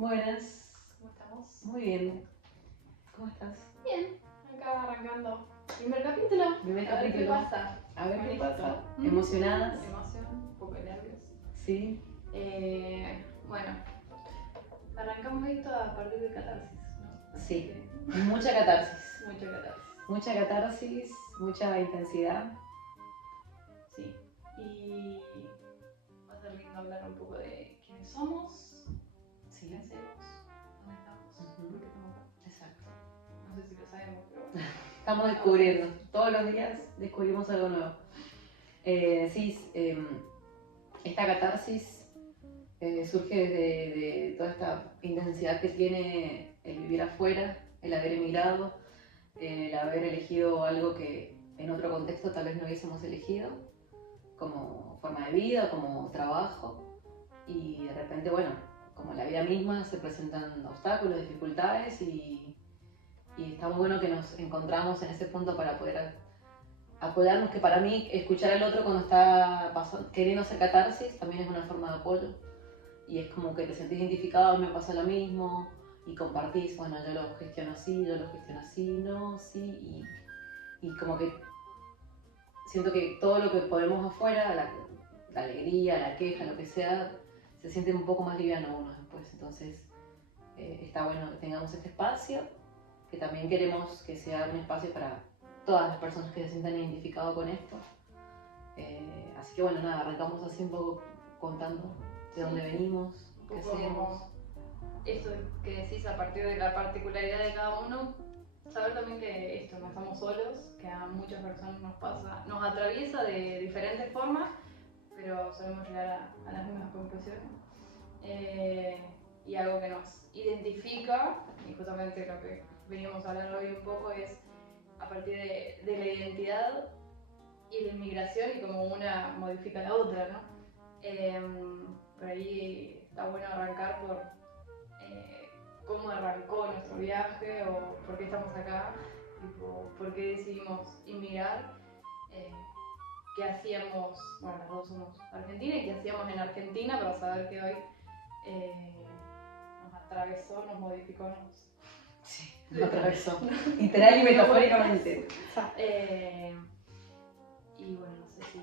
Buenas. ¿Cómo estamos? Muy bien. ¿Cómo estás? Bien, acá arrancando. Primer capítulo. Primer A ver qué capítulo. pasa. A ver qué Con esto. pasa. ¿Emocionadas? Emoción, un poco de nervios. Sí. Bueno, arrancamos esto a partir de catarsis, ¿no? Sí. Que Mucha catarsis. mucha catarsis. Mucha catarsis, mucha intensidad. Sí. Y va a ser lindo hablar un poco de quiénes somos, Sí. qué hacemos, dónde estamos, por qué estamos acá. Exacto. No sé si lo sabemos, pero bueno. Estamos descubriendo. Todos los días descubrimos algo nuevo. Esta catarsis surge de toda esta intensidad que tiene el vivir afuera, el haber emigrado, el haber elegido algo que en otro contexto tal vez no hubiésemos elegido, como forma de vida, como trabajo, y de repente, bueno, como la vida misma se presentan obstáculos, dificultades y está muy bueno que nos encontramos en ese punto para poder apoyarnos, que para mí escuchar al otro cuando está queriendo hacer catarsis también es una forma de apoyo y es como que te sentís identificado, me pasa lo mismo y compartís, bueno, yo lo gestiono así, no, sí, y como que siento que todo lo que ponemos afuera, la alegría, la queja, lo que sea, se siente un poco más liviano uno después, entonces está bueno que tengamos este espacio, que también queremos que sea un espacio para todas las personas que se sientan identificadas con esto. Así que bueno, nada, arrancamos así un poco contando de dónde venimos, qué hacemos. Esto que decís a partir de la particularidad de cada uno, saber también que esto, no estamos solos, que a muchas personas nos pasa, nos atraviesa de diferentes formas, pero solemos llegar a las mismas conclusiones. Y algo que nos identifica, y justamente lo que venimos a hablar hoy un poco es a partir de la identidad y la inmigración y como una modifica la otra, ¿no? Por ahí está bueno arrancar por cómo arrancó nuestro viaje o por qué estamos acá, tipo, por qué decidimos inmigrar, qué hacíamos, bueno, las dos somos argentinas y qué hacíamos en Argentina para saber que hoy nos atravesó, nos modificó, Sí, nos atravesó, literal y metafóricamente. Y bueno, no sé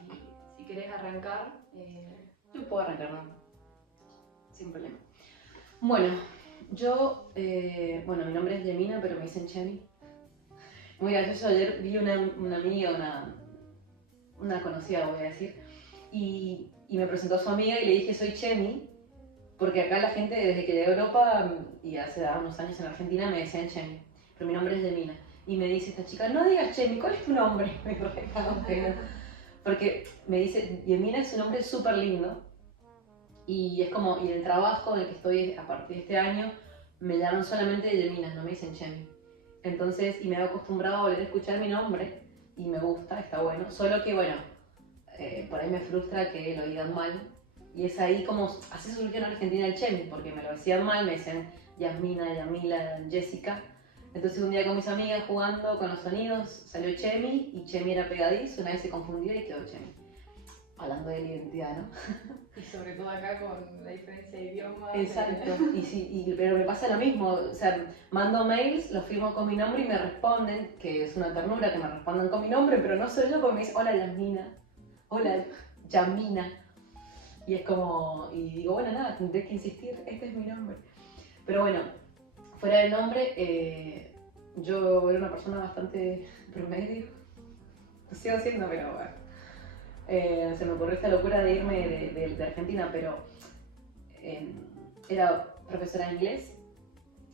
si querés arrancar. Yo puedo arrancar, ¿no? Sin problema. Bueno, yo, mi nombre es Yemina, pero me dicen Chemi. Muy gracioso, ayer vi una amiga, una conocida, voy a decir, y me presentó a su amiga y le dije soy Chemi, porque acá la gente desde que llegué a Europa y hace unos años en Argentina me decían Chemi, pero mi nombre es Yemina. Y me dice esta chica, no digas Chemi, ¿cuál es tu nombre? Me recaba, porque me dice, Yemina es un nombre súper lindo. Y es como, y el trabajo en el que estoy a partir de este año, me llaman solamente Yemina, no me dicen Chemi. Entonces, y me he acostumbrado a volver a escuchar mi nombre, y me gusta, está bueno. Solo que, bueno, por ahí me frustra que lo digan mal. Y es ahí como, así surgió en Argentina el Chemi, porque me lo decían mal, me decían Yasmina, Yamila, Jessica. Entonces un día con mis amigas jugando con los sonidos, salió Chemi, y Chemi era pegadizo, una vez se confundió y quedó Chemi. Hablando de la identidad, ¿no? Y sobre todo acá con la diferencia de idioma. Exacto, pero me pasa lo mismo, o sea, mando mails, los firmo con mi nombre y me responden, que es una ternura que me respondan con mi nombre, pero no soy yo porque me dicen, hola Yasmina, hola Yamina, y es como, y digo, bueno, nada, tendré que insistir, este es mi nombre. Pero bueno, fuera del nombre, yo era una persona bastante promedio, lo sigo siendo, pero bueno. Se me ocurrió esta locura de irme de Argentina, pero era profesora de inglés.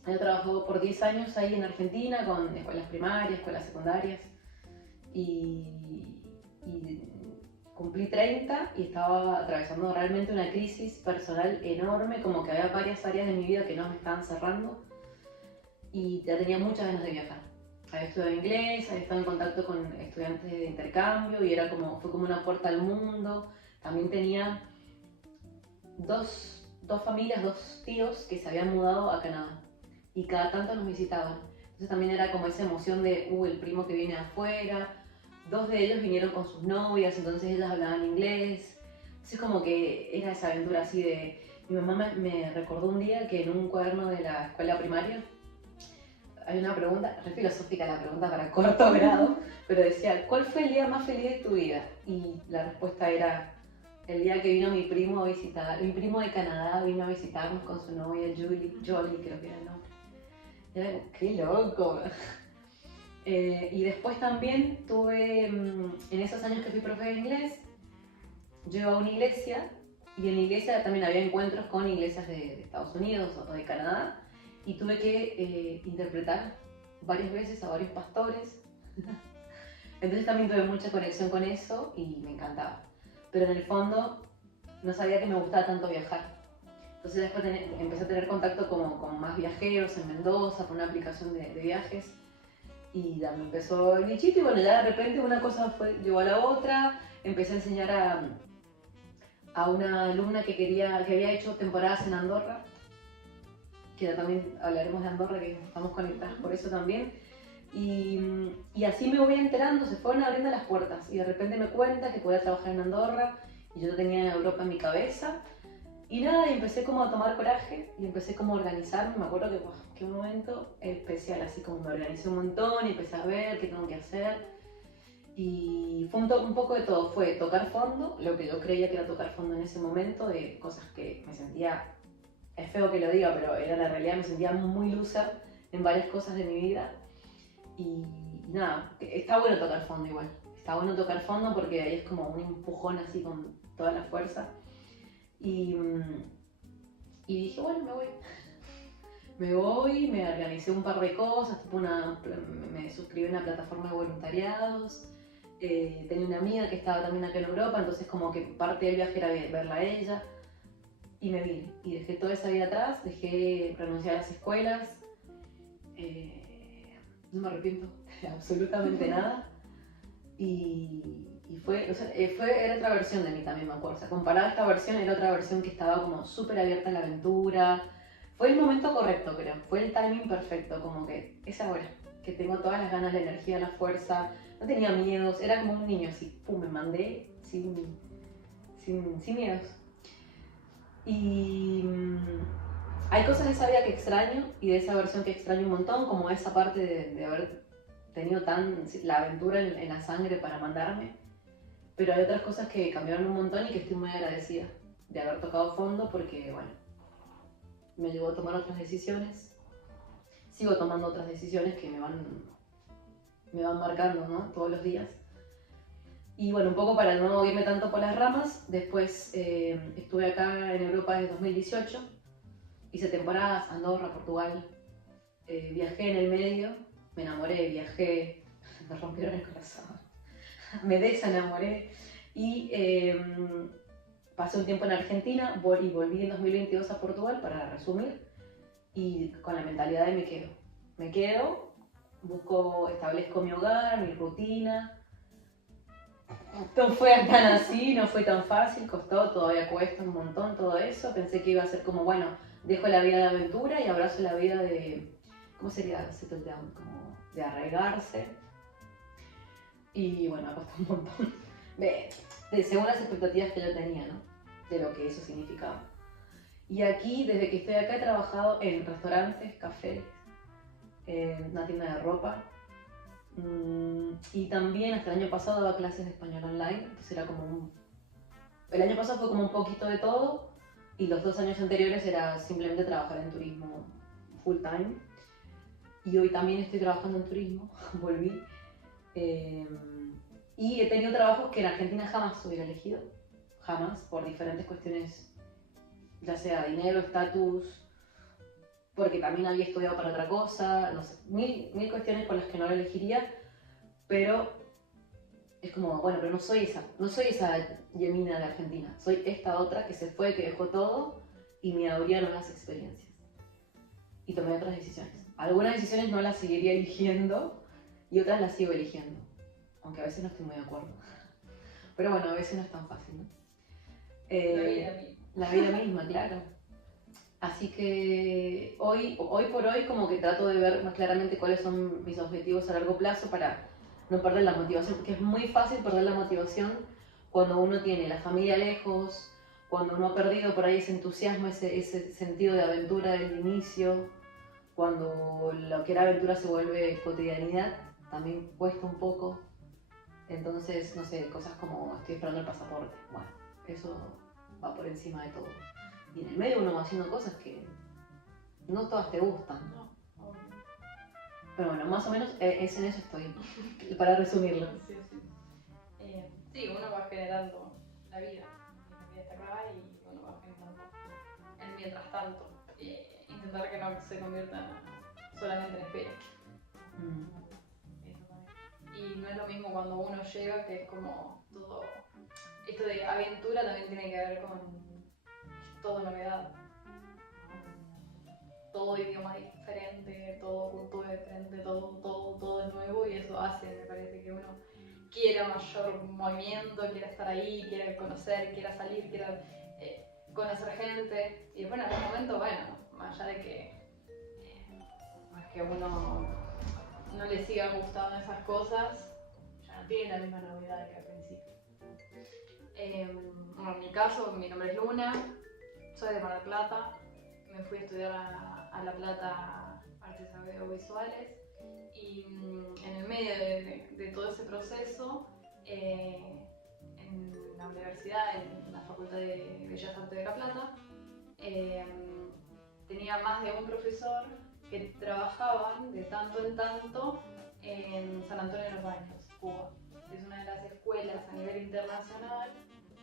Yo trabajado por 10 años ahí en Argentina con escuelas primarias, escuelas secundarias y cumplí 30 y estaba atravesando realmente una crisis personal enorme, como que había varias áreas de mi vida que no me estaban cerrando y ya tenía muchas ganas de viajar. Había estudiado inglés, había estado en contacto con estudiantes de intercambio y fue como una puerta al mundo. También tenía dos familias, dos tíos que se habían mudado a Canadá y cada tanto nos visitaban. Entonces también era como esa emoción de, el primo que viene de afuera. Dos de ellos vinieron con sus novias, entonces ellas hablaban inglés. Entonces como que era esa aventura así de Mi mamá me recordó un día que en un cuaderno de la escuela primaria hay una pregunta, re filosófica la pregunta para cuarto grado, pero decía, ¿cuál fue el día más feliz de tu vida? Y la respuesta era, el día que vino mi primo a visitar, mi primo de Canadá vino a visitarnos con su novia Jolie creo que era el nombre. Era como, ¡qué loco! Y después también tuve, en esos años que fui profe de inglés, yo iba a una iglesia y en la iglesia también había encuentros con iglesias de Estados Unidos o de Canadá y tuve que interpretar varias veces a varios pastores. Entonces también tuve mucha conexión con eso y me encantaba. Pero en el fondo no sabía que me gustaba tanto viajar. Entonces después empecé a tener contacto con más viajeros en Mendoza, con una aplicación de viajes. Y ya me empezó el bichito y bueno, ya de repente una cosa llevó a la otra. Empecé a enseñar a una alumna que había hecho temporadas en Andorra, que ya también hablaremos de Andorra, que estamos conectadas por eso también. Y así me voy enterando, se fueron abriendo las puertas y de repente me cuenta que podía trabajar en Andorra y yo tenía Europa en mi cabeza. Y nada, y empecé como a tomar coraje y empecé como a organizarme. Me acuerdo que, wow, qué momento especial, así como me organicé un montón y empecé a ver qué tengo que hacer. Y fue un poco de todo, fue tocar fondo, lo que yo creía que era tocar fondo en ese momento, de cosas que me sentía, es feo que lo diga, pero era la realidad, me sentía muy loser en varias cosas de mi vida. Y nada, está bueno tocar fondo igual, está bueno tocar fondo porque ahí es como un empujón así con toda la fuerza. Y dije, bueno, me voy. Me voy, me organicé un par de cosas, tipo me suscribí a una plataforma de voluntariados. Tenía una amiga que estaba también acá en Europa, entonces como que parte del viaje era verla a ella. Y me vine. Y dejé toda esa vida atrás, renuncié a las escuelas. No me arrepiento de absolutamente nada. Y fue, o sea, era otra versión de mí también, me acuerdo. O sea, comparada a esta versión, era otra versión que estaba como súper abierta a la aventura. Fue el momento correcto, creo. Fue el timing perfecto, como que es ahora. Que tengo todas las ganas, la energía, la fuerza. No tenía miedos, era como un niño así. Pum, me mandé sin miedos. Y hay cosas de esa vida que extraño y de esa versión que extraño un montón, como esa parte de haber tenido la aventura en la sangre para mandarme, pero hay otras cosas que cambiaron un montón y que estoy muy agradecida de haber tocado fondo porque, bueno, me llevó a tomar otras decisiones, sigo tomando otras decisiones que me van marcando, ¿no? Todos los días. Y bueno, un poco para no irme tanto por las ramas, después estuve acá en Europa desde 2018, hice temporadas, Andorra, Portugal, viajé en el medio, me enamoré, viajé, me rompieron el corazón, me desenamoré y pasé un tiempo en Argentina y volví en 2022 a Portugal para resumir y con la mentalidad de me quedo, establezco mi hogar, mi rutina. No fue tan así, no fue tan fácil, costó, todavía cuesta un montón todo eso. Pensé que iba a ser como, bueno, dejo la vida de aventura y abrazo la vida de, ¿cómo sería? Settle down, como de arraigarse. Y bueno, me costó un montón, según las expectativas que yo tenía, ¿no? De lo que eso significaba. Y aquí, desde que estoy acá, he trabajado en restaurantes, cafés, en una tienda de ropa. Y también hasta el año pasado daba clases de español online, entonces era como el año pasado fue como un poquito de todo y los 2 años anteriores era simplemente trabajar en turismo full time. Y hoy también estoy trabajando en turismo, volví. Y he tenido trabajos que en Argentina jamás hubiera elegido, jamás, por diferentes cuestiones, ya sea dinero, estatus, porque también había estudiado para otra cosa, no sé, mil cuestiones por las que no lo elegiría, pero es como, bueno, pero no soy esa Yemina de Argentina, soy esta otra que se fue, que dejó todo y me abrió nuevas experiencias. Y tomé otras decisiones. Algunas decisiones no las seguiría eligiendo y otras las sigo eligiendo, aunque a veces no estoy muy de acuerdo. Pero bueno, a veces no es tan fácil, ¿no? La vida misma, claro. Así que hoy por hoy como que trato de ver más claramente cuáles son mis objetivos a largo plazo para no perder la motivación, porque es muy fácil perder la motivación cuando uno tiene la familia lejos, cuando uno ha perdido por ahí ese entusiasmo, ese sentido de aventura del inicio, cuando lo que era aventura se vuelve cotidianidad, también cuesta un poco. Entonces, no sé, cosas como estoy esperando el pasaporte, bueno, eso va por encima de todo. Y en el medio uno va haciendo cosas que no todas te gustan. No, obvio. Pero bueno, más o menos es en eso estoy, para resumirlo. Sí, sí. Sí, uno va generando la vida. La vida está acá y uno va generando el mientras tanto. Intentar que no se convierta solamente en espera. Eso también. Y no es lo mismo cuando uno llega, que es como todo. Esto de aventura también tiene que ver con todo novedad. Todo idioma diferente, todo cultura diferente, todo es nuevo y eso hace, me parece, que uno quiera mayor movimiento, quiera estar ahí, quiera conocer, quiera salir, quiera conocer gente. Y después en algún momento, bueno, más allá de que uno no le siga gustando esas cosas, ya no tiene la misma novedad que al principio. Bueno, en mi caso, mi nombre es Luna, soy de Mar del Plata, me fui a estudiar a La Plata artes audiovisuales y en el medio de todo ese proceso, en la universidad, en la Facultad de Bellas Artes de La Plata, tenía más de un profesor que trabajaban de tanto en tanto en San Antonio de los Baños, Cuba. Es una de las escuelas a nivel internacional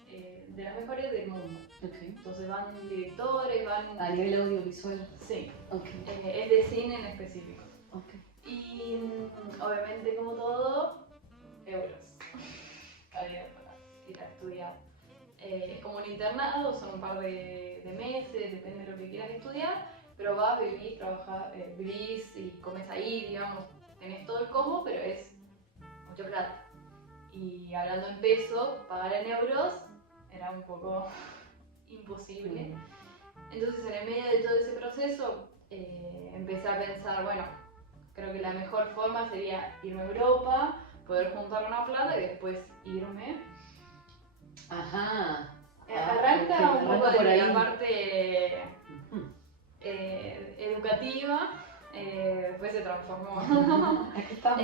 de las mejores del mundo. Okay. Entonces van directores, van... A nivel audiovisual. Sí, Okay. Es de cine en específico. Okay. Y obviamente, como todo, euros. Había para ir a estudiar. Es como un internado, son un par de meses, depende de lo que quieras estudiar, pero vas, vivís, trabajás, vivís y comes ahí, digamos, tenés todo el combo, pero es mucho plata. Y hablando en pesos, pagar en euros era un poco imposible. Entonces, en el medio de todo ese proceso, empecé a pensar, bueno, creo que la mejor forma sería irme a Europa, poder juntar una plata y después irme. Ajá. Arranca un poco por de ahí. la parte educativa, después se transformó. Aquí estamos.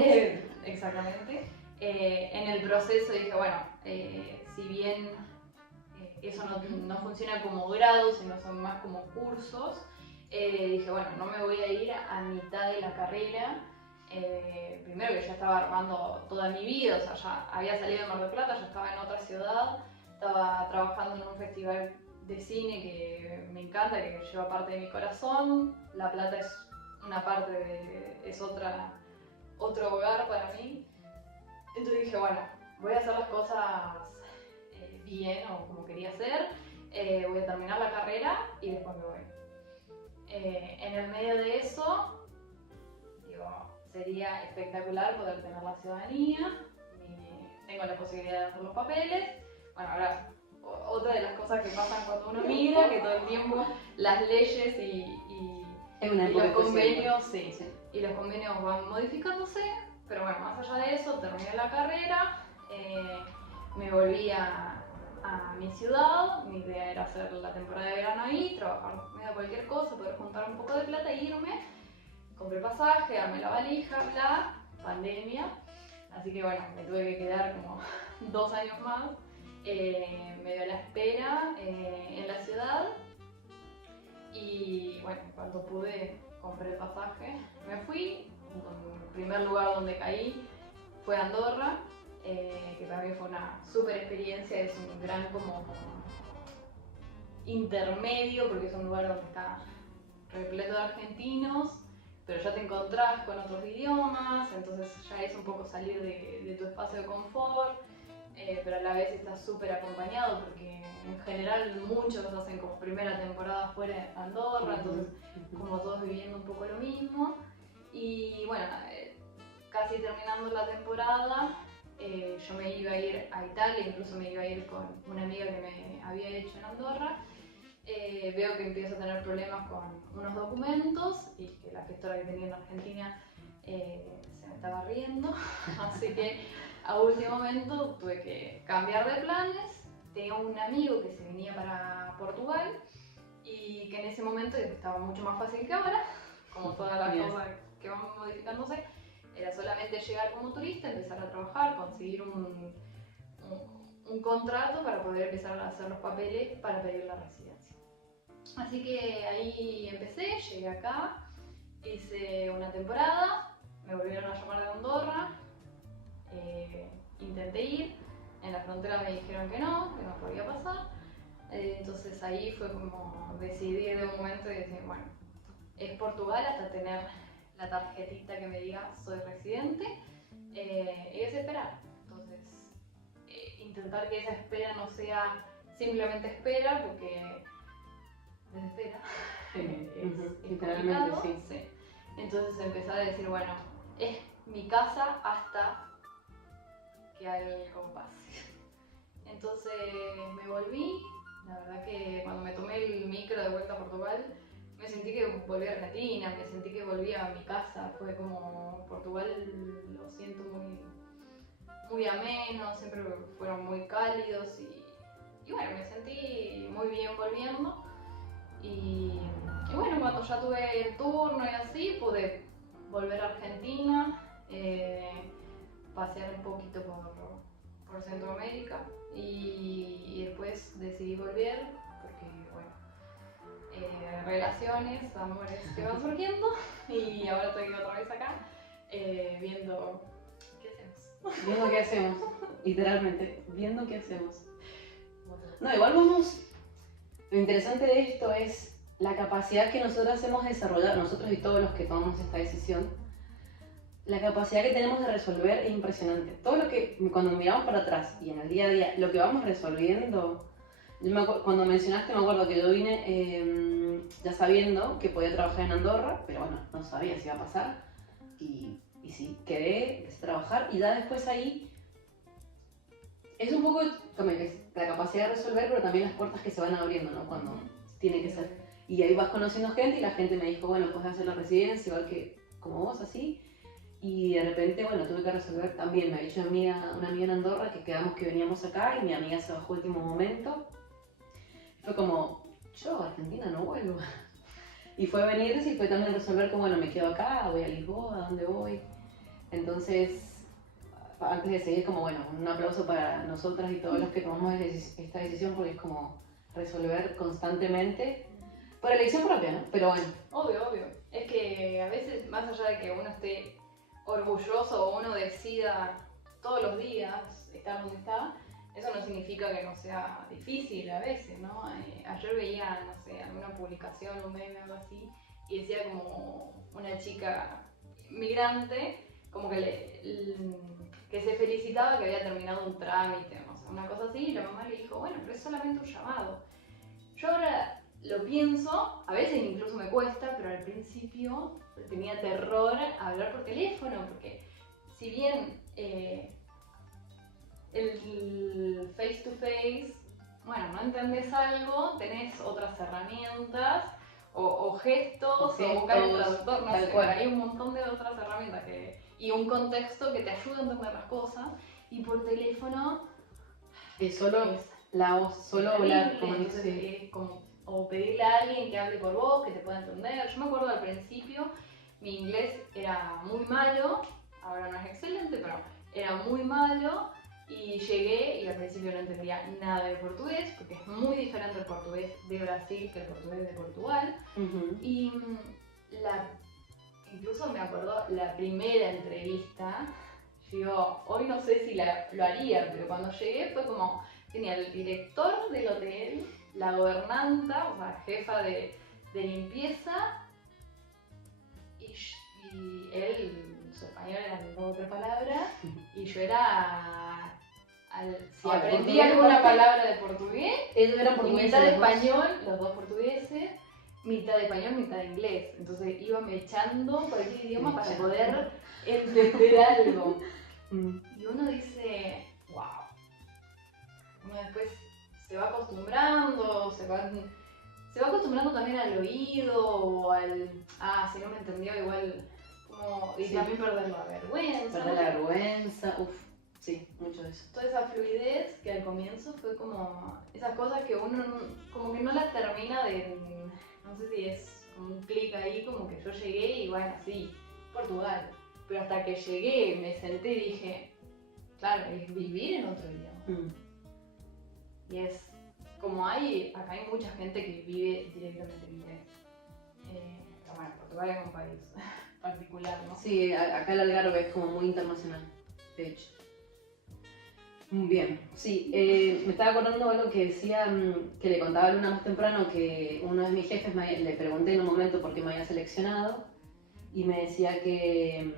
Exactamente. En el proceso dije, bueno, si bien eso no funciona como grado, sino son más como cursos, dije, bueno, no me voy a ir a mitad de la carrera. Primero que ya estaba armando toda mi vida, o sea, ya había salido de Mar del Plata, ya estaba en otra ciudad, estaba trabajando en un festival de cine que me encanta, que lleva parte de mi corazón. La Plata es una parte, es otro hogar para mí. Entonces dije, bueno, voy a hacer las cosas bien o como quería hacer, voy a terminar la carrera y después me voy. En el medio de eso, digo, sería espectacular poder tener la ciudadanía, tengo la posibilidad de hacer los papeles. Bueno, ahora, otra de las cosas que pasan cuando uno migra, que todo el tiempo las leyes y los convenios, sí, y los convenios van modificándose, pero bueno, más allá de eso, terminé la carrera, me volví a mi ciudad. Mi idea era hacer la temporada de verano ahí, trabajar medio cualquier cosa, poder juntar un poco de plata e irme. Compré pasaje, armé la valija, bla, pandemia. Así que bueno, me tuve que quedar como 2 años más, medio a la espera en la ciudad. Y bueno, cuando pude, compré el pasaje, me fui. El primer lugar donde caí fue Andorra, que para mí fue una súper experiencia. Es un gran como intermedio, porque es un lugar donde está repleto de argentinos, pero ya te encontrás con otros idiomas, entonces ya es un poco salir de tu espacio de confort, pero a la vez estás súper acompañado, porque en general muchos hacen como primera temporada fuera de Andorra, entonces como todos viviendo un poco lo mismo. Y bueno, casi terminando la temporada, yo me iba a ir a Italia, incluso me iba a ir con una amiga que me había hecho en Andorra. Veo que empiezo a tener problemas con unos documentos y que la gestora que tenía en Argentina se me estaba riendo, así que a último momento tuve que cambiar de planes, tenía un amigo que se venía para Portugal y que en ese momento estaba mucho más fácil que ahora, como todas las cosas que van modificándose, era solamente llegar como turista, empezar a trabajar, conseguir un contrato para poder empezar a hacer los papeles para pedir la residencia. Así que ahí empecé, llegué acá, hice una temporada, me volvieron a llamar de Andorra, intenté ir, en la frontera me dijeron que no podía pasar, entonces ahí fue como decidir de un momento y decir, bueno, es Portugal hasta tener la tarjetita que me diga soy residente, y es esperar. Entonces, intentar que esa espera no sea simplemente espera, porque desespera. Es literalmente, complicado, sí. Entonces empecé a decir, bueno, es mi casa hasta que algo pase. Entonces me volví, la verdad que cuando me tomé el micro de vuelta a Portugal, me sentí que volví a Argentina, me sentí que volvía a mi casa, fue como Portugal, lo siento muy ameno, siempre fueron muy cálidos y bueno, me sentí muy bien volviendo y bueno, cuando ya tuve el turno y así, pude volver a Argentina, pasear un poquito por Centroamérica y después decidí volver porque bueno, relaciones, amores que van surgiendo y ahora estoy otra vez acá viendo qué hacemos. Viendo qué hacemos, literalmente, viendo qué hacemos. No, igual vamos, lo interesante de esto es la capacidad que nosotros hemos desarrollado, nosotros y todos los que tomamos esta decisión, la capacidad que tenemos de resolver es impresionante. Todo lo que, cuando miramos para atrás y en el día a día, lo que vamos resolviendo, cuando mencionaste, me acuerdo que yo vine ya sabiendo que podía trabajar en Andorra, pero bueno, no sabía si iba a pasar. Y sí, quedé, empecé a trabajar y ya después ahí es un poco también la capacidad de resolver, pero también las puertas que se van abriendo, ¿no? Cuando tiene que ser. Y ahí vas conociendo gente y la gente me dijo, bueno, puedes hacer la residencia, igual que como vos, así. Y de repente, bueno, tuve que resolver también. Me ha dicho una amiga en Andorra que quedamos que veníamos acá y mi amiga se bajó último momento. Fue como, yo a Argentina no vuelvo. Y fue venirse y fue también resolver como, bueno, me quedo acá, voy a Lisboa, ¿a dónde voy? Entonces, antes de seguir, como bueno, un aplauso para nosotras y todos los que tomamos esta decisión porque es como resolver constantemente por elección propia, ¿no? Pero bueno. Obvio. Es que a veces, más allá de que uno esté orgulloso o uno decida todos los días estar donde está, eso no significa que no sea difícil a veces, ¿no? Ayer veía, no sé, alguna publicación, un meme o algo así, y decía como una chica migrante, como que se felicitaba que había terminado un trámite, no sé, una cosa así, y la mamá le dijo, bueno, pero es solamente un llamado. Yo ahora lo pienso, a veces incluso me cuesta, pero al principio tenía terror a hablar por teléfono, porque si bien el face to face, bueno, no entendés algo, tenés otras herramientas o gestos o buscar el traductor, no sé, hay un montón de otras herramientas y un contexto que te ayuda a entender las cosas, y por teléfono es solo la voz, solo hablar, como dice, o pedirle a alguien que hable por vos, que te pueda entender. Yo me acuerdo al principio, mi inglés era muy malo, ahora no es excelente, pero era muy malo, y llegué y al principio no entendía nada de portugués, porque es muy diferente el portugués de Brasil que el portugués de Portugal. Y incluso me acuerdo la primera entrevista, yo hoy no sé si lo haría, pero cuando llegué fue como, tenía el director del hotel, la gobernanta, o sea, jefa de limpieza, y él, su español era otra palabra, y yo era, si aprendí alguna palabra de portugués, ellos eran portugueses, mitad de español, los dos portugueses, mitad de español, mitad de inglés, entonces iba echando cualquier idioma para poder entender algo. Y uno dice, wow, uno después se va acostumbrando, se va acostumbrando también al oído o si no me entendió igual, como, y también perder la vergüenza. Perder la vergüenza, Sí, mucho de eso. Toda esa fluidez que al comienzo fue como esas cosas que uno como que no las termina de, no sé si es como un clic ahí, como que yo llegué y bueno, sí, Portugal. Pero hasta que llegué, me senté y dije, claro, es vivir en otro idioma. Y es como acá hay mucha gente que vive directamente en inglés. Pero bueno, Portugal es un país particular, ¿no? Sí, acá el Algarve es como muy internacional, de hecho. Bien, sí, me estaba acordando de algo que decía, que le contaba a Luna más temprano, que uno de mis jefes le pregunté en un momento por qué me había seleccionado y me decía que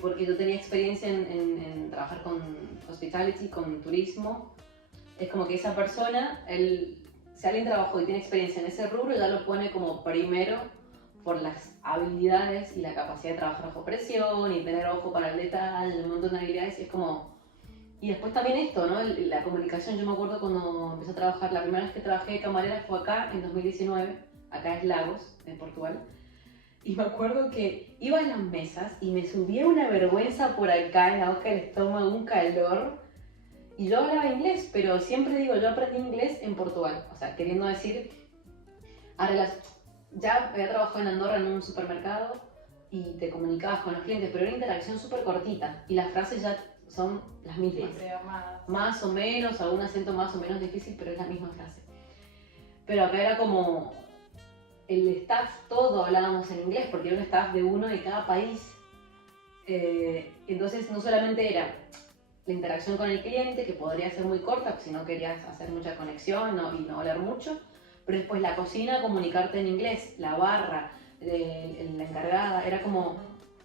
porque yo tenía experiencia en trabajar con hospitality, con turismo, es como que esa persona, si alguien trabajó y tiene experiencia en ese rubro, ya lo pone como primero por las habilidades y la capacidad de trabajar bajo presión y tener ojo para el detalle, un montón de habilidades, y es como... Y después también esto, ¿no? La comunicación. Yo me acuerdo cuando empecé a trabajar, la primera vez que trabajé de camarera fue acá, en 2019, acá es Lagos, en Portugal. Y me acuerdo que iba a las mesas y me subía una vergüenza por acá en la boca del estómago, un calor. Y yo hablaba inglés, pero siempre digo, yo aprendí inglés en Portugal. O sea, queriendo decir, ya había trabajado en Andorra en un supermercado y te comunicabas con los clientes, pero era una interacción súper cortita y las frases ya son las mismas. Sí, más o menos, algún acento más o menos difícil, pero es la misma frase. Pero acá era como el staff, todo hablábamos en inglés, porque era un staff de uno de cada país. Entonces no solamente era la interacción con el cliente, que podría ser muy corta si no querías hacer mucha conexión y no hablar mucho, pero después la cocina, comunicarte en inglés, la barra, la encargada, era como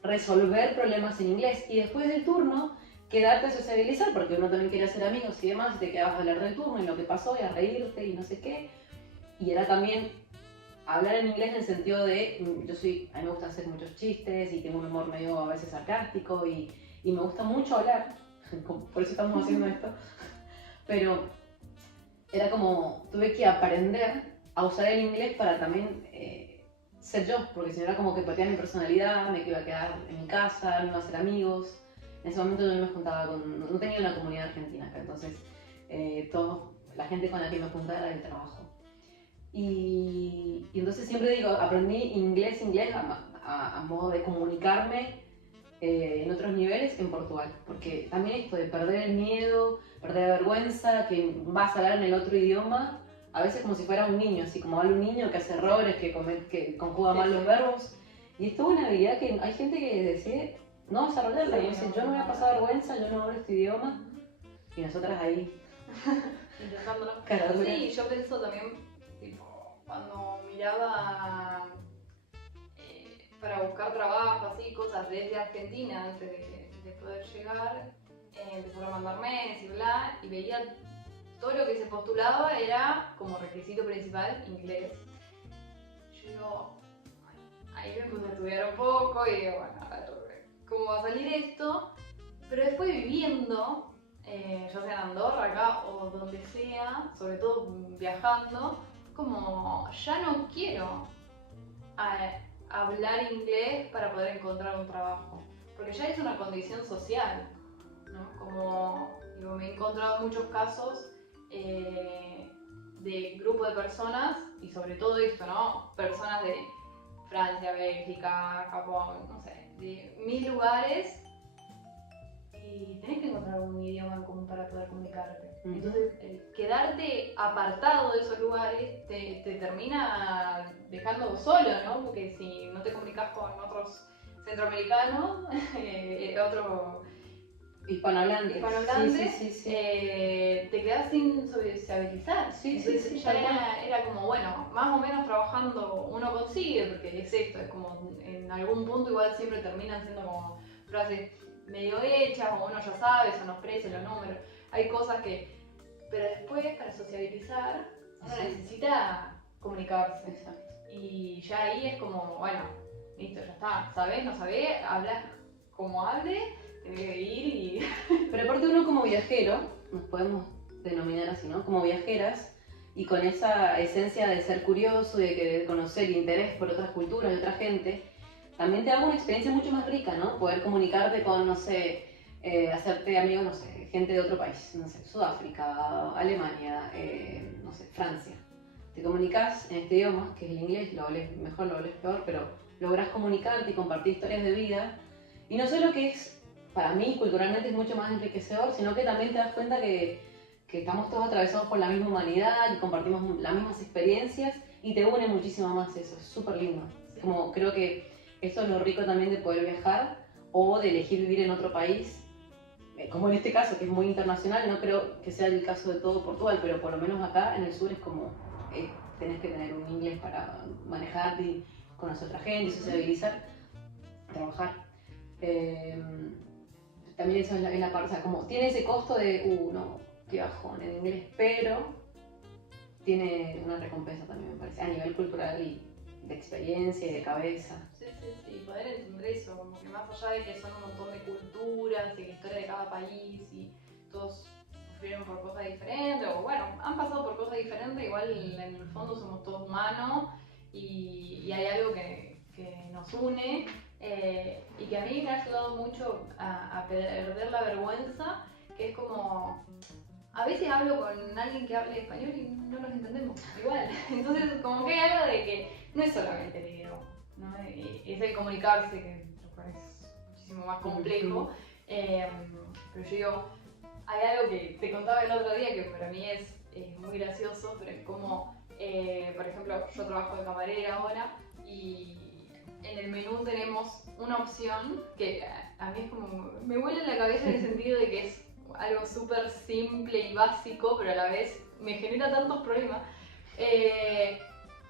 resolver problemas en inglés. Y después del turno, quedarte a sociabilizar, porque uno también quería ser amigos y demás, y te quedabas a hablar del turno y lo que pasó y a reírte y no sé qué. Y era también hablar en inglés en el sentido de, a mí me gusta hacer muchos chistes y tengo un humor medio a veces sarcástico y me gusta mucho hablar, por eso estamos haciendo esto, pero era como, tuve que aprender a usar el inglés para también ser yo, porque si no era como que perdía mi personalidad, me iba a quedar en mi casa, no iba a hacer amigos. En ese momento yo no me juntaba no tenía una comunidad argentina acá, entonces la gente con la que me juntaba era del trabajo. Y entonces siempre digo, aprendí inglés a modo de comunicarme en otros niveles en Portugal, porque también esto de perder el miedo, perder la vergüenza, que vas a hablar en el otro idioma, a veces como si fuera un niño, así como habla un niño que hace errores, que conjuga mal los verbos, y esto es una habilidad que hay gente que decide no desarrollarla, y dice, yo no voy a pasar vergüenza, yo no hablo este idioma, y nosotras ahí intentándolo. Caradura. Sí, yo pienso también, tipo, cuando miraba para buscar trabajo, así, cosas desde Argentina antes de poder llegar, empezaron a mandar mails y bla, y veía todo lo que se postulaba era como requisito principal inglés. Yo digo, ahí me puse a estudiar un poco y digo, bueno, a ver cómo va a salir esto, pero después viviendo, ya sea en Andorra, acá o donde sea, sobre todo viajando, como ya no quiero hablar inglés para poder encontrar un trabajo, porque ya es una condición social, ¿no? Como digo, me he encontrado muchos casos de grupo de personas y sobre todo esto, ¿no? Personas de Francia, Bélgica, Japón, no sé, de 1000 lugares y tenés que encontrar un idioma en común para poder comunicarte. Entonces, quedarte apartado de esos lugares te termina dejando solo, ¿no? Porque si no te comunicas con otros centroamericanos, otro hispanohablantes, sí. te quedas sin sociabilizar. Entonces ya era como, bueno, más o menos trabajando uno consigue, porque es esto, es como en algún punto igual siempre terminan siendo como frases medio hechas, o uno ya sabe, son los precios, los números, hay cosas que... Pero después, para sociabilizar, uno necesita comunicarse. Exacto. Y ya ahí es como, bueno, listo, ya está, ¿sabés? ¿No sabés? Hablas como hable, tenés que ir y... Pero aparte uno como viajero, nos podemos denominar así, ¿no? Como viajeras, y con esa esencia de ser curioso, de querer conocer y interés por otras culturas y otra gente, también te da una experiencia mucho más rica, ¿no? Poder comunicarte con, no sé, hacerte amigos, no sé, gente de otro país, no sé, Sudáfrica, Alemania, no sé, Francia. Te comunicas en este idioma, que es el inglés, lo hables mejor, lo hables peor, pero lográs comunicarte y compartir historias de vida. Y no solo que es, para mí, culturalmente es mucho más enriquecedor, sino que también te das cuenta que estamos todos atravesados por la misma humanidad, que compartimos las mismas experiencias y te une muchísimo más eso, es súper lindo. Sí. Como creo que esto es lo rico también de poder viajar o de elegir vivir en otro país, como en este caso que es muy internacional, no creo que sea el caso de todo Portugal, pero por lo menos acá en el sur es como tenés que tener un inglés para manejarte y conocer a otra gente, sociabilizar, trabajar. También eso es la parte, o sea, como tiene ese costo de, no, qué bajón en inglés, pero tiene una recompensa también, me parece, a nivel cultural y de experiencia y de cabeza. Sí, sí, sí, poder entender eso, como que más allá de que son un montón de culturas y la historia de cada país y todos sufrieron por cosas diferentes, o bueno, han pasado por cosas diferentes, igual en el fondo somos todos humanos y hay algo que nos une y que a mí me ha ayudado mucho a perder la vergüenza, que es como... A veces hablo con alguien que hable español y no nos entendemos igual. Entonces, como que hay algo de que no es solamente el idioma, ¿no? Es el comunicarse, que lo cual es muchísimo más complejo. Pero yo digo, hay algo que te contaba el otro día que para mí es muy gracioso, pero es como, por ejemplo, yo trabajo de camarera ahora y en el menú tenemos una opción que a mí es como, me vuela en la cabeza en el sentido de que es algo súper simple y básico, pero a la vez me genera tantos problemas.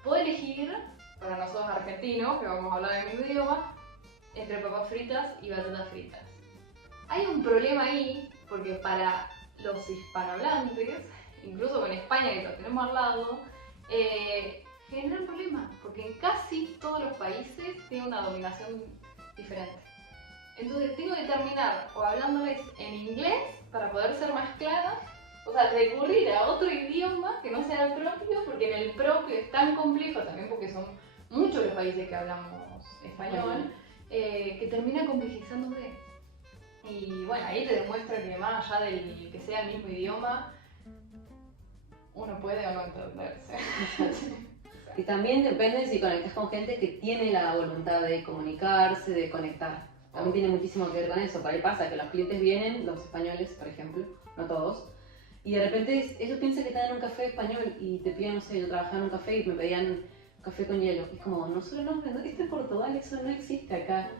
Puedo elegir, para nosotros argentinos, que vamos a hablar el mismo idioma, entre papas fritas y batatas fritas. Hay un problema ahí, porque para los hispanohablantes, incluso en España, que lo tenemos al lado, genera un problema, porque en casi todos los países tiene una dominación diferente. Entonces tengo que terminar o hablándoles en inglés para poder ser más clara, o sea, recurrir a otro idioma que no sea el propio, porque en el propio es tan complejo, también porque son muchos los países que hablamos español, que termina complejizándose. Y bueno, ahí te demuestra que más allá del que sea el mismo idioma, uno puede o no entenderse. Y también depende si conectas con gente que tiene la voluntad de comunicarse, de conectar. También tiene muchísimo que ver con eso. Por ahí pasa que los clientes vienen, los españoles, por ejemplo, no todos, y de repente ellos piensan que te dan un café español y te piden, no sé, yo trabajaba en un café y me pedían café con hielo. Y es como, nosotros no, esto es Portugal, eso no existe acá.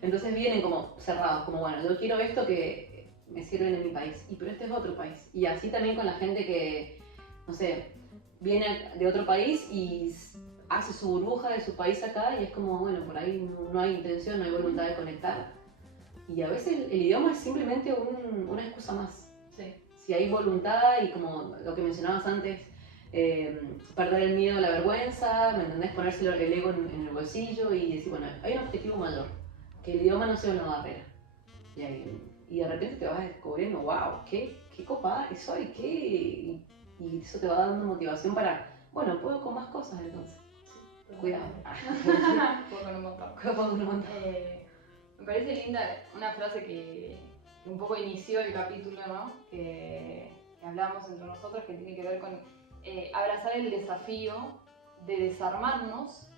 Entonces vienen como cerrados, como bueno, yo quiero esto que me sirven en mi país, pero este es otro país. Y así también con la gente que, no sé, viene de otro país y hace su burbuja de su país acá y es como, bueno, por ahí no hay intención, no hay voluntad de conectar. Y a veces el idioma es simplemente una excusa más. Sí. Si hay voluntad y como lo que mencionabas antes, perder el miedo, la vergüenza, ¿me entendés? Ponerse el ego en el bolsillo y decir, bueno, hay un objetivo mayor, que el idioma no sea una barrera. Y de repente te vas descubriendo, wow, qué copada que soy, y eso te va dando motivación para, bueno, puedo con más cosas entonces. Sí, Cuidado. Puedo con un montón. Puedo con un montón. Me parece linda una frase que un poco inició el capítulo, ¿no? Que hablamos entre nosotros, que tiene que ver con abrazar el desafío de desarmarnos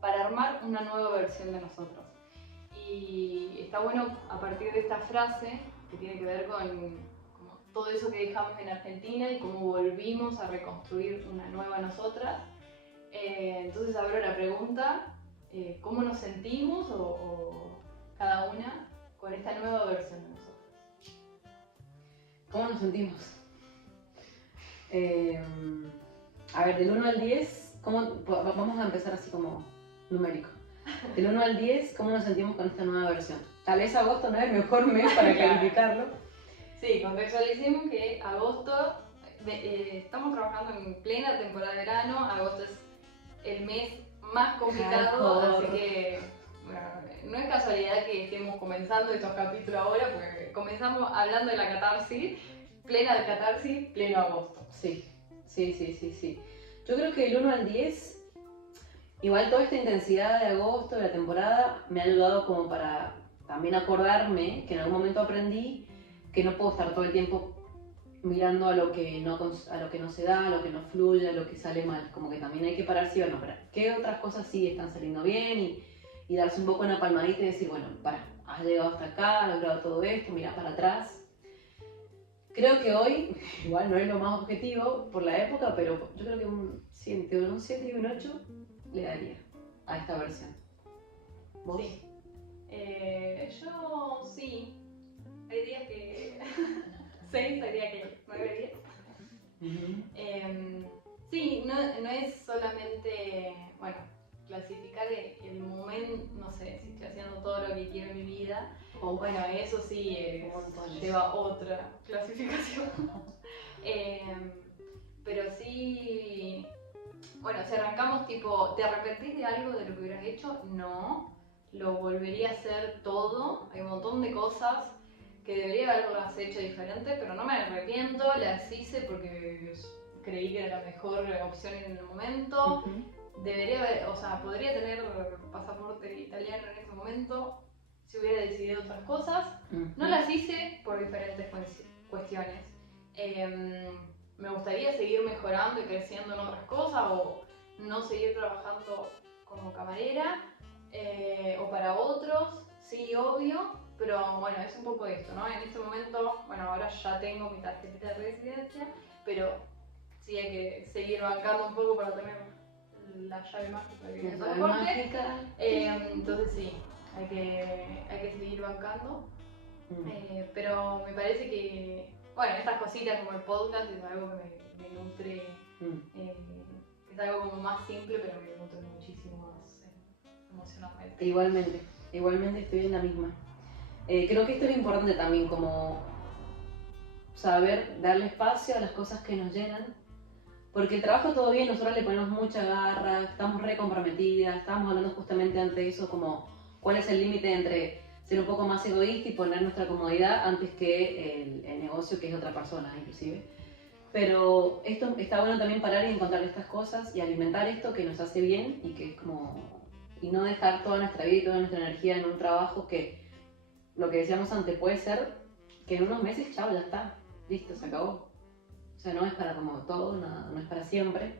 para armar una nueva versión de nosotros. Y está bueno a partir de esta frase, que tiene que ver con todo eso que dejamos en Argentina y cómo volvimos a reconstruir una nueva nosotras. Entonces abro la pregunta, ¿cómo nos sentimos o cada una con esta nueva versión de nosotros? ¿Cómo nos sentimos? A ver, del 1 al 10, vamos a empezar así como numérico. Del 1 al 10, ¿cómo nos sentimos con esta nueva versión? Tal vez agosto no es el mejor mes para calificarlo. Sí, contextualicemos que agosto, estamos trabajando en plena temporada de verano, agosto es el mes más complicado, así que bueno, no es casualidad que estemos comenzando estos capítulos ahora, porque comenzamos hablando de la catarsis, plena de catarsis, pleno agosto. Sí. Yo creo que del 1 al 10, igual toda esta intensidad de agosto, de la temporada, me ha ayudado como para también acordarme que en algún momento aprendí que no puedo estar todo el tiempo mirando a lo que no se da, a lo que no fluye, a lo que sale mal. Como que también hay que pararse y ver, no, pero ¿qué otras cosas sí están saliendo bien? Y darse un poco una palmadita y decir, bueno, has llegado hasta acá, has logrado todo esto, mira para atrás. Creo que hoy, igual no es lo más objetivo por la época, pero yo creo que un 7 y un 8 le daría a esta versión. ¿Vos? Sí. Yo sí. Hay días que 6, hay días que 9, 10. Sí, no es solamente, bueno, clasificar el momento, no sé, si estoy haciendo todo lo que quiero en mi vida. Bueno, eso sí lleva otra clasificación. Pero sí, bueno, si arrancamos tipo, ¿te arrepentís de algo de lo que hubieras hecho? No, lo volvería a hacer todo. Hay un montón de cosas que debería haberlas hecho diferente, pero no me arrepiento, las hice porque creí que era la mejor opción en el momento. Debería haber, o sea, podría tener pasaporte italiano en ese momento si hubiera decidido otras cosas. No las hice por diferentes cuestiones. Me gustaría seguir mejorando y creciendo en otras cosas o no seguir trabajando como camarera o para otros, sí, obvio, pero bueno, es un poco esto, ¿no? En este momento, bueno, ahora ya tengo mi tarjetita de residencia, pero sí hay que seguir bancando un poco para tener la llave mágica que viene pasaporte. Entonces sí, hay que seguir bancando. Pero me parece que, bueno, estas cositas como el podcast es algo que me nutre, es algo como más simple, pero me nutre muchísimo más emocionalmente. Igualmente estoy en la misma. Creo que esto es importante también, como saber darle espacio a las cosas que nos llenan. Porque el trabajo todo bien, nosotros le ponemos mucha garra, estamos re comprometidas, estábamos hablando justamente antes de eso, como cuál es el límite entre ser un poco más egoísta y poner nuestra comodidad antes que el negocio, que es otra persona inclusive. Pero esto está bueno también parar y encontrar estas cosas y alimentar esto que nos hace bien y que es como... y no dejar toda nuestra vida y toda nuestra energía en un trabajo que, lo que decíamos antes, puede ser que en unos meses, chao, ya está, listo, se acabó. O sea, no es para como todo, no es para siempre.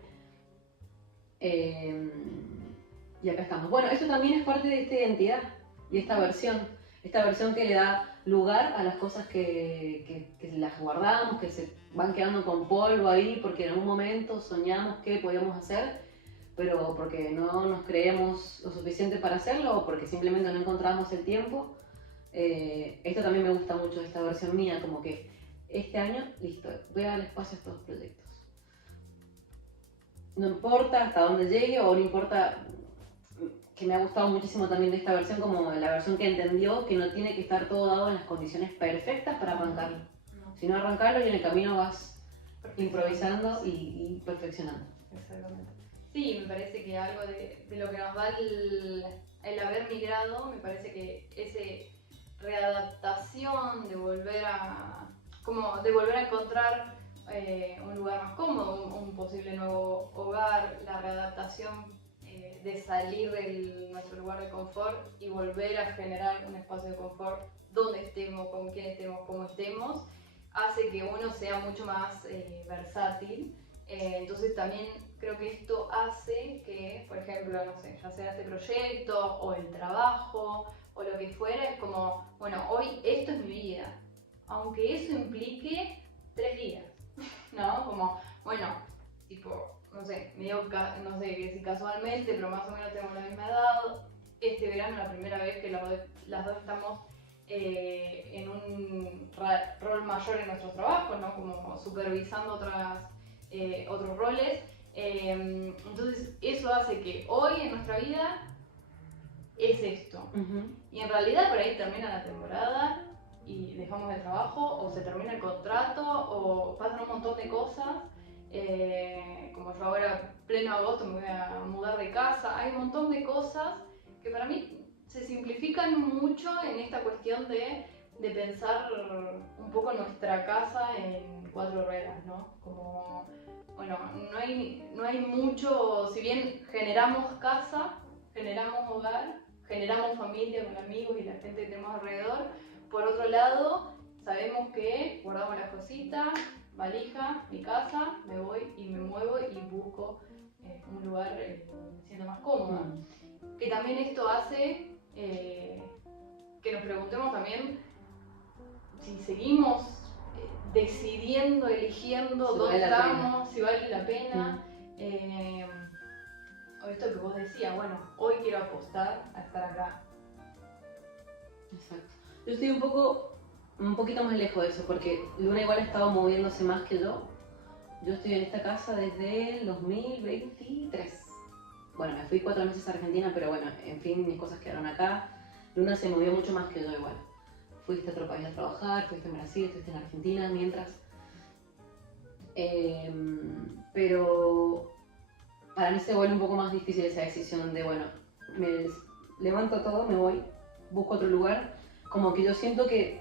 Y acá estamos. Bueno, esto también es parte de esta identidad y esta versión que le da lugar a las cosas que las guardamos, que se van quedando con polvo ahí porque en algún momento soñamos que podíamos hacer, pero porque no nos creemos lo suficiente para hacerlo o porque simplemente no encontramos el tiempo. Esto también me gusta mucho de esta versión mía, como que este año, listo, voy a dar espacio a estos proyectos. No importa hasta dónde llegue o no importa, que me ha gustado muchísimo también de esta versión, como la versión que entendió que no tiene que estar todo dado en las condiciones perfectas para arrancarlo. No. Sino arrancarlo y en el camino vas improvisando y perfeccionando. Exactamente. Sí, me parece que algo de lo que nos da el haber migrado, me parece que ese readaptación de volver a encontrar un lugar más cómodo, un posible nuevo hogar, la readaptación de salir de nuestro lugar de confort y volver a generar un espacio de confort donde estemos, con quién estemos, cómo estemos, hace que uno sea mucho más versátil. Entonces también creo que esto hace que, por ejemplo, no sé, ya sea este proyecto o el trabajo o lo que fuera, es como, bueno, hoy esto es mi vida, aunque eso implique 3 días, ¿no? Como, bueno, tipo, no sé, no sé si casualmente, pero más o menos tenemos la misma edad. Este verano es la primera vez que las dos estamos en un rol mayor en nuestros trabajos, ¿no? Como supervisando otros roles. Entonces eso hace que hoy en nuestra vida es esto. Y en realidad por ahí termina la temporada y dejamos el trabajo, o se termina el contrato, o pasan un montón de cosas. Como yo ahora, pleno agosto, me voy a mudar de casa. Hay un montón de cosas que para mí se simplifican mucho en esta cuestión de pensar un poco nuestra casa en 4 ruedas, ¿no? Como, bueno, no hay mucho, si bien generamos casa, generamos hogar, generamos familia con amigos y la gente que tenemos alrededor. Por otro lado, sabemos que guardamos las cositas, valija, mi casa, me voy y me muevo y busco un lugar donde me sienta más cómoda. Que también esto hace que nos preguntemos también si seguimos decidiendo, eligiendo si dónde vale la estamos, si vale la pena. O esto que vos decías, bueno, hoy quiero apostar a estar acá. Exacto. Yo estoy un poquito más lejos de eso, porque Luna igual ha estado moviéndose más que yo. Yo estoy en esta casa desde el 2023. Bueno, me fui 4 meses a Argentina, pero bueno, en fin, mis cosas quedaron acá. Luna se movió mucho más que yo igual. Fuiste a otro país a trabajar, fuiste en Brasil, fuiste en Argentina, mientras. Pero para mí se vuelve un poco más difícil esa decisión de, bueno, me levanto todo, me voy, busco otro lugar. Como que yo siento que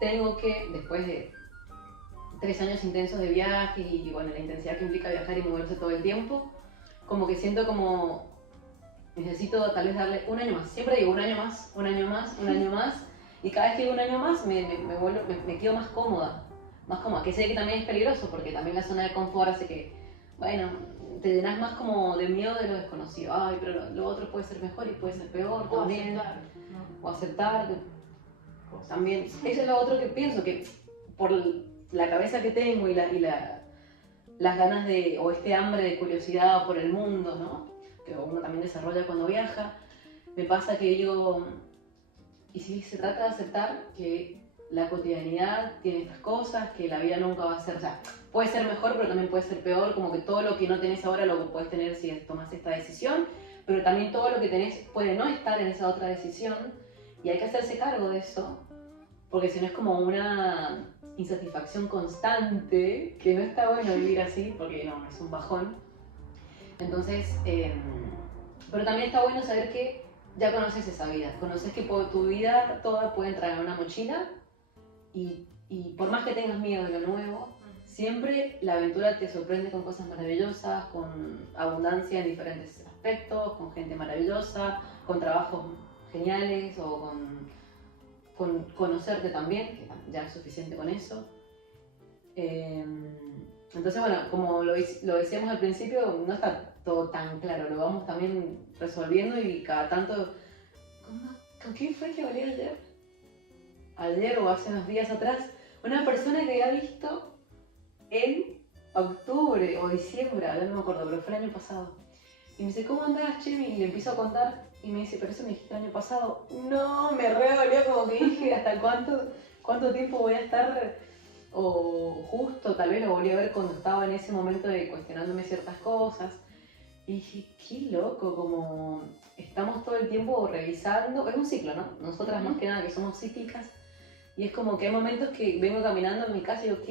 tengo que, después de 3 años intensos de viajes y bueno, la intensidad que implica viajar y moverse todo el tiempo, como que siento como necesito tal vez darle un año más. Siempre digo un año más, un año más, un año más. Y cada vez que digo un año más me quedo más cómoda. Más cómoda, que sé que también es peligroso porque también la zona de confort hace que, bueno, te llenas más como de miedo de lo desconocido. Ay, pero lo otro puede ser mejor y puede ser peor O también. aceptar, ¿no? O aceptar. También, eso es lo otro que pienso, que por la cabeza que tengo y las ganas de, o este hambre de curiosidad por el mundo, ¿no? Que uno también desarrolla cuando viaja, me pasa que digo, y si se trata de aceptar que la cotidianidad tiene estas cosas, que la vida nunca va a ser, o sea, puede ser mejor, pero también puede ser peor, como que todo lo que no tenés ahora lo puedes tener si tomas esta decisión, pero también todo lo que tenés puede no estar en esa otra decisión, y hay que hacerse cargo de eso, porque si no es como una insatisfacción constante, que no está bueno vivir así, porque no, es un bajón. Entonces, pero también está bueno saber que ya conoces esa vida, conoces que tu vida toda puede entrar en una mochila y por más que tengas miedo de lo nuevo, siempre la aventura te sorprende con cosas maravillosas, con abundancia en diferentes aspectos, con gente maravillosa, con trabajos geniales o con conocerte también, que ya es suficiente con eso. Entonces, bueno, como lo decíamos al principio, no está todo tan claro, lo vamos también resolviendo y cada tanto... ¿Con quién fue que hablé ayer? Ayer o hace unos días atrás, una persona que había visto en octubre o diciembre, ahora no me acuerdo, pero fue el año pasado. Y me dice, ¿cómo andás, Chemi? Y le empiezo a contar y me dice, pero eso me dijiste el año pasado. No, me re dolió, como que dije, ¿hasta cuánto tiempo voy a estar? O justo, tal vez lo volví a ver cuando estaba en ese momento de cuestionándome ciertas cosas. Y dije, qué loco, como estamos todo el tiempo revisando, es un ciclo, ¿no? Nosotras más que nada que somos cíclicas, y es como que hay momentos que vengo caminando en mi casa y digo,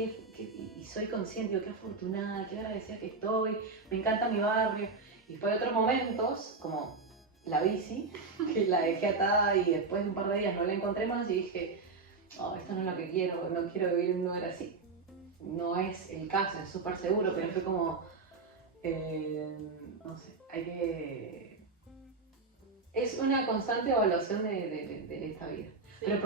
y soy consciente, digo, qué afortunada, qué agradecida que estoy, me encanta mi barrio. Y después hay otros momentos, como la bici, que la dejé atada y después de un par de días no la encontré más y dije, oh, esto no es lo que quiero, no quiero vivir en un lugar así. No es el caso, es súper seguro, pero fue como... no sé, hay que... Es una constante evaluación de esta vida. Sí, pero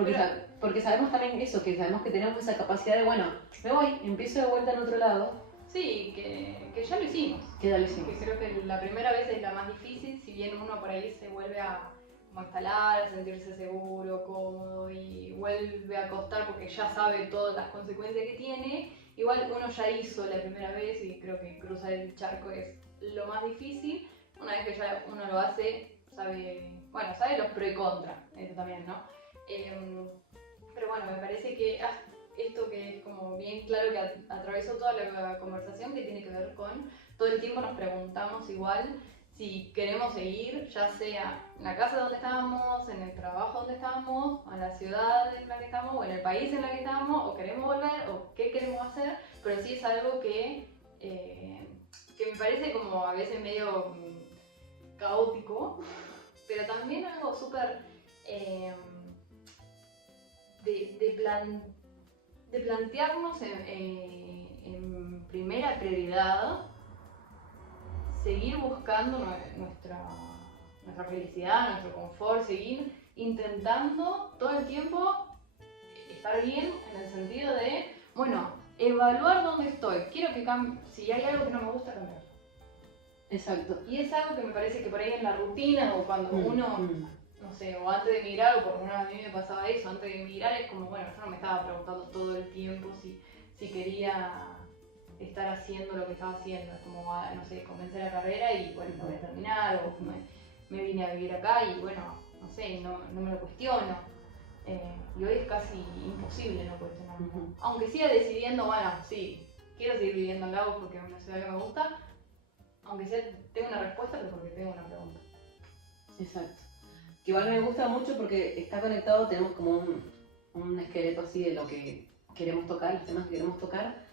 porque sabemos también eso, que sabemos que tenemos esa capacidad de, bueno, me voy, empiezo de vuelta en otro lado. Sí, que ya lo hicimos. Que ya lo hicimos. Que creo que la primera vez es la más difícil, si bien uno por ahí se vuelve a instalar, a sentirse seguro, cómodo y vuelve a costar porque ya sabe todas las consecuencias que tiene. Igual uno ya hizo la primera vez y creo que cruzar el charco es lo más difícil. Una vez que ya uno lo hace, sabe los pros y contras, eso también, ¿no? Pero bueno, me parece que esto que es como bien claro que atravesó toda la conversación, que tiene que ver con todo el tiempo nos preguntamos igual si queremos seguir, ya sea en la casa donde estábamos, en el trabajo donde estábamos, en la ciudad en la que estamos, o en el país en la que estamos, o queremos volver, o qué queremos hacer, pero sí es algo que me parece como a veces medio caótico, pero también algo súper de plantearnos en primera prioridad seguir buscando nuestra felicidad, nuestro confort, seguir intentando todo el tiempo estar bien en el sentido de, bueno, evaluar dónde estoy. Quiero que cambie, si hay algo que no me gusta, cambiar. Exacto. Y es algo que me parece que por ahí en la rutina o cuando uno, no sé, o antes de emigrar, o por lo menos a mí me pasaba eso, antes de emigrar es como, bueno, yo no me estaba preguntando todo el tiempo si quería estar haciendo lo que estaba haciendo. Es como, no sé, comencé la carrera y bueno, la voy a terminar, o me vine a vivir acá y bueno, no sé, no me lo cuestiono. Y hoy es casi imposible no cuestionarlo. Aunque siga decidiendo, bueno, sí, quiero seguir viviendo en Lagos porque es una ciudad que me gusta, aunque sea tengo una respuesta, pero porque tengo una pregunta. Exacto. Que igual me gusta mucho porque está conectado, tenemos como un esqueleto así de lo que queremos tocar, los temas que queremos tocar.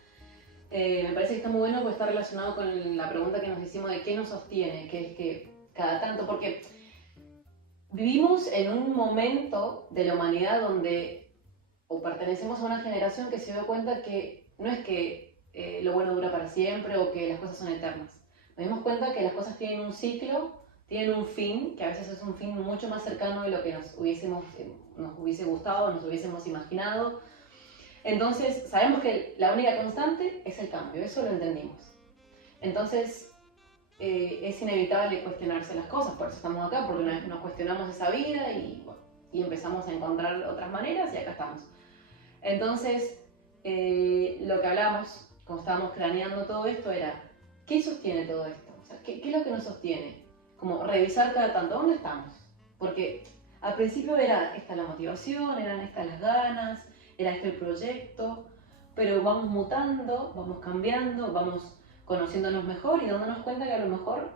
Me parece que está muy bueno porque está relacionado con la pregunta que nos hicimos de qué nos sostiene, que es que cada tanto, porque vivimos en un momento de la humanidad donde o pertenecemos a una generación que se dio cuenta que no es que lo bueno dura para siempre o que las cosas son eternas. Nos dimos cuenta que las cosas tienen un ciclo, tienen un fin, que a veces es un fin mucho más cercano de lo que nos hubiese gustado, nos hubiésemos imaginado. Entonces, sabemos que la única constante es el cambio, eso lo entendimos. Entonces, es inevitable cuestionarse las cosas, por eso estamos acá, porque nos cuestionamos esa vida y empezamos a encontrar otras maneras y acá estamos. Entonces, lo que hablamos, cuando estábamos craneando todo esto, era ¿qué sostiene todo esto? O sea, ¿qué es lo que nos sostiene? Como revisar cada tanto, ¿dónde estamos? Porque al principio era esta la motivación, eran estas las ganas, era este el proyecto, pero vamos mutando, vamos cambiando, vamos conociéndonos mejor y dándonos cuenta que a lo mejor,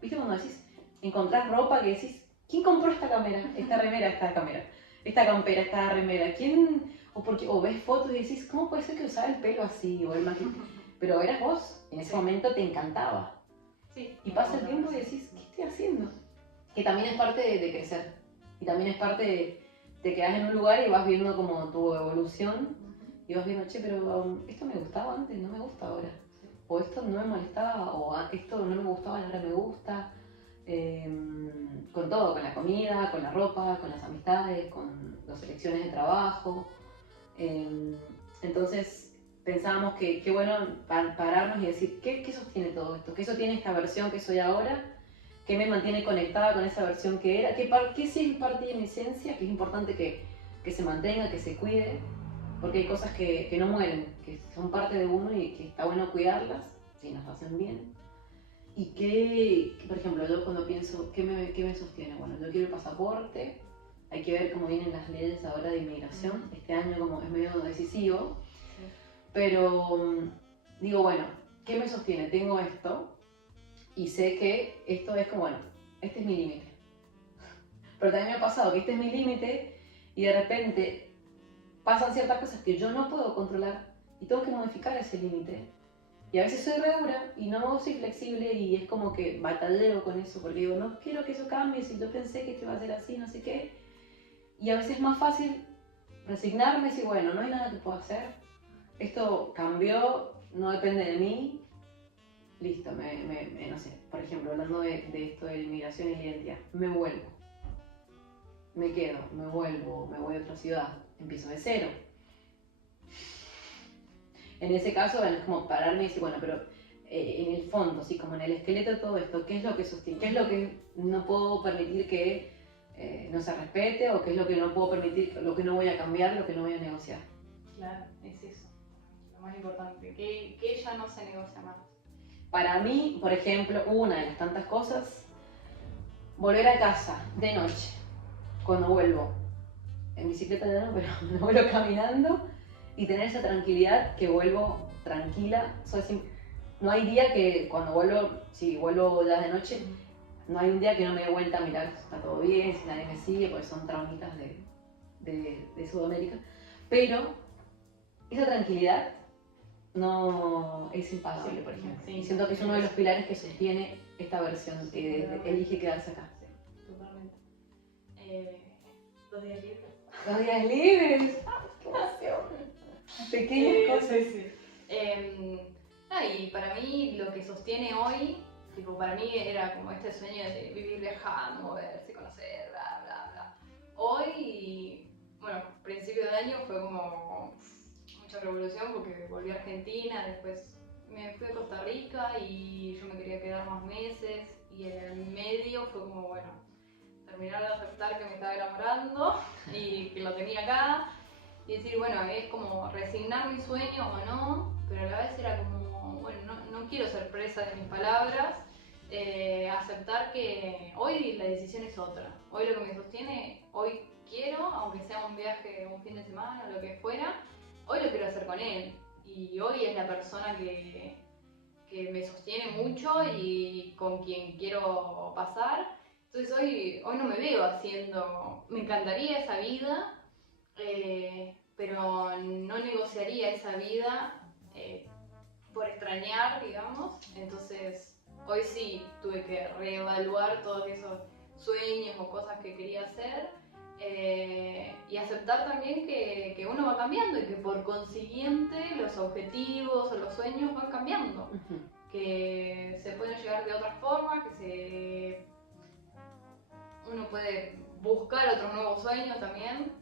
¿viste cuando decís, encontrás ropa que decís, ¿quién compró esta campera, esta campera, esta remera? ¿Quién? O ves fotos y decís, ¿cómo puede ser que usaba el pelo así? O el maquillaje? Pero eras vos, en ese momento te encantaba. Sí. Y pasa el tiempo y decís, ¿qué estoy haciendo? Que también es parte de crecer. Y también es parte de te quedas en un lugar y vas viendo como tu evolución. Y vas viendo, che, pero esto me gustaba antes, no me gusta ahora. O esto no me molestaba, o esto no me gustaba y ahora me gusta. Con todo, con la comida, con la ropa, con las amistades, con las elecciones de trabajo. Entonces pensábamos que qué bueno pararnos y decir, ¿qué sostiene todo esto? ¿Qué sostiene esta versión que soy ahora? ¿Qué me mantiene conectada con esa versión que era? ¿Qué sí es parte de mi esencia? Que es importante que se mantenga, que se cuide, porque hay cosas que no mueren, que son parte de uno y que está bueno cuidarlas, si nos hacen bien. Y que, por ejemplo, yo cuando pienso, ¿qué me sostiene? Bueno, yo quiero el pasaporte, hay que ver cómo vienen las leyes ahora de inmigración, este año como es medio decisivo, pero digo, bueno, ¿qué me sostiene? Tengo esto y sé que esto es como, bueno, este es mi límite. Pero también me ha pasado que este es mi límite y de repente pasan ciertas cosas que yo no puedo controlar y tengo que modificar ese límite. Y a veces soy re dura y no soy flexible y es como que batalleo con eso porque digo, no quiero que eso cambie, si yo pensé que esto iba a ser así, no sé qué. Y a veces es más fácil resignarme y decir, bueno, no hay nada que pueda hacer, esto cambió, no depende de mí, listo, no sé, por ejemplo, hablando de esto de inmigración y la identidad, me vuelvo, me quedo, me vuelvo, me voy a otra ciudad, empiezo de cero. En ese caso, bueno, es como pararme y decir, bueno, pero en el fondo, sí, como en el esqueleto de todo esto, ¿qué es lo que sostiene? ¿Qué es lo que no puedo permitir que no se respete? ¿O qué es lo que no puedo permitir, lo que no voy a cambiar, lo que no voy a negociar? Claro, es eso, lo más importante, que ya no se negocia más. Para mí, por ejemplo, una de las tantas cosas, volver a casa de noche, cuando vuelvo, en bicicleta ya no, pero cuando vuelvo caminando, y tener esa tranquilidad que vuelvo tranquila. No hay día que cuando vuelvo, si vuelvo ya de noche, no hay un día que no me dé vuelta a mirar si está todo bien, si nadie me sigue, porque son traumitas de Sudamérica. Pero esa tranquilidad no es impagable, por ejemplo. Sí, y siento que es uno de los pilares que sostiene esta versión que elige quedarse acá. Sí, totalmente. 2 días libres. 2 días libres. ¡Qué emoción! Pequeñas cosas. Sí. Y para mí lo que sostiene hoy Tipo, para mí era como este sueño de vivir viajando, moverse, conocer, bla, bla, bla. Hoy, bueno, principio de año fue como mucha revolución porque volví a Argentina, después me fui a Costa Rica y yo me quería quedar más meses y en el medio fue como, bueno, terminar de aceptar que me estaba enamorando y que lo tenía acá y decir, bueno, es como resignar mi sueño o no, pero a la vez era como, bueno, no quiero ser presa de mis palabras, aceptar que hoy la decisión es otra, hoy lo que me sostiene, hoy quiero, aunque sea un viaje, un fin de semana, lo que fuera, hoy lo quiero hacer con él y hoy es la persona que me sostiene mucho y con quien quiero pasar. Entonces hoy no me veo haciendo, me encantaría esa vida, pero no negociaría esa vida por extrañar, digamos. Entonces hoy sí tuve que reevaluar todos esos sueños o cosas que quería hacer y aceptar también que uno va cambiando y que por consiguiente los objetivos o los sueños van cambiando. Que se pueden llegar de otras formas, uno puede buscar otros nuevos sueños también,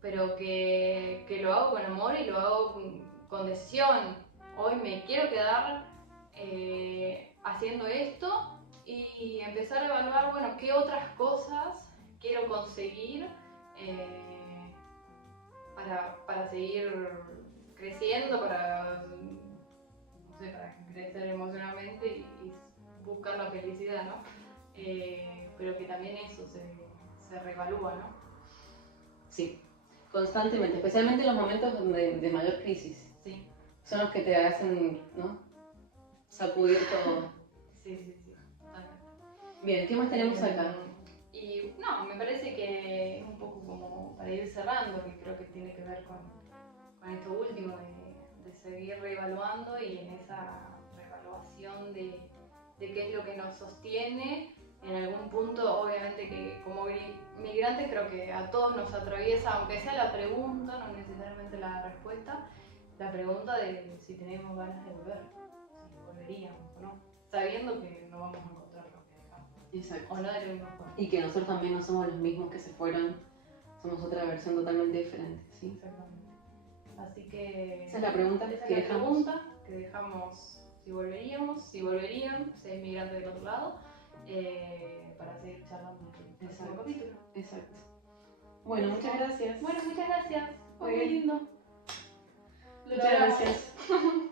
pero que lo hago con amor y lo hago con decisión. Hoy me quiero quedar haciendo esto y empezar a evaluar, bueno, qué otras cosas quiero conseguir para seguir creciendo, para crecer emocionalmente y buscar la felicidad, ¿no? Pero que también eso se reevalúa, ¿no? Sí, constantemente, especialmente en los momentos de mayor crisis. Sí. Son los que te hacen, ¿no?, sacudir todo. Sí, totalmente. Bien, ¿qué más tenemos acá? Y no, me parece que es un poco como para ir cerrando, que creo que tiene que ver con esto último de seguir reevaluando y en esa reevaluación de qué es lo que nos sostiene. En algún punto, obviamente que como migrantes creo que a todos nos atraviesa, aunque sea la pregunta, no necesariamente la respuesta, la pregunta de si tenemos ganas de volver, si volveríamos o no, sabiendo que no vamos a encontrar lo que dejamos. Exacto. O no de la misma forma. Y que nosotros también no somos los mismos que se fueron, somos otra versión totalmente diferente, ¿sí? Exactamente. Así que esa es la pregunta esa que es la dejamos. pregunta que dejamos, si volveríamos, si volverían, si hay migrantes del otro lado, para seguir charlando en el próximo capítulo. Exacto. Bueno, muchas gracias. Bueno, muchas gracias. Fue Muy muy bien. lindo. Muchas gracias.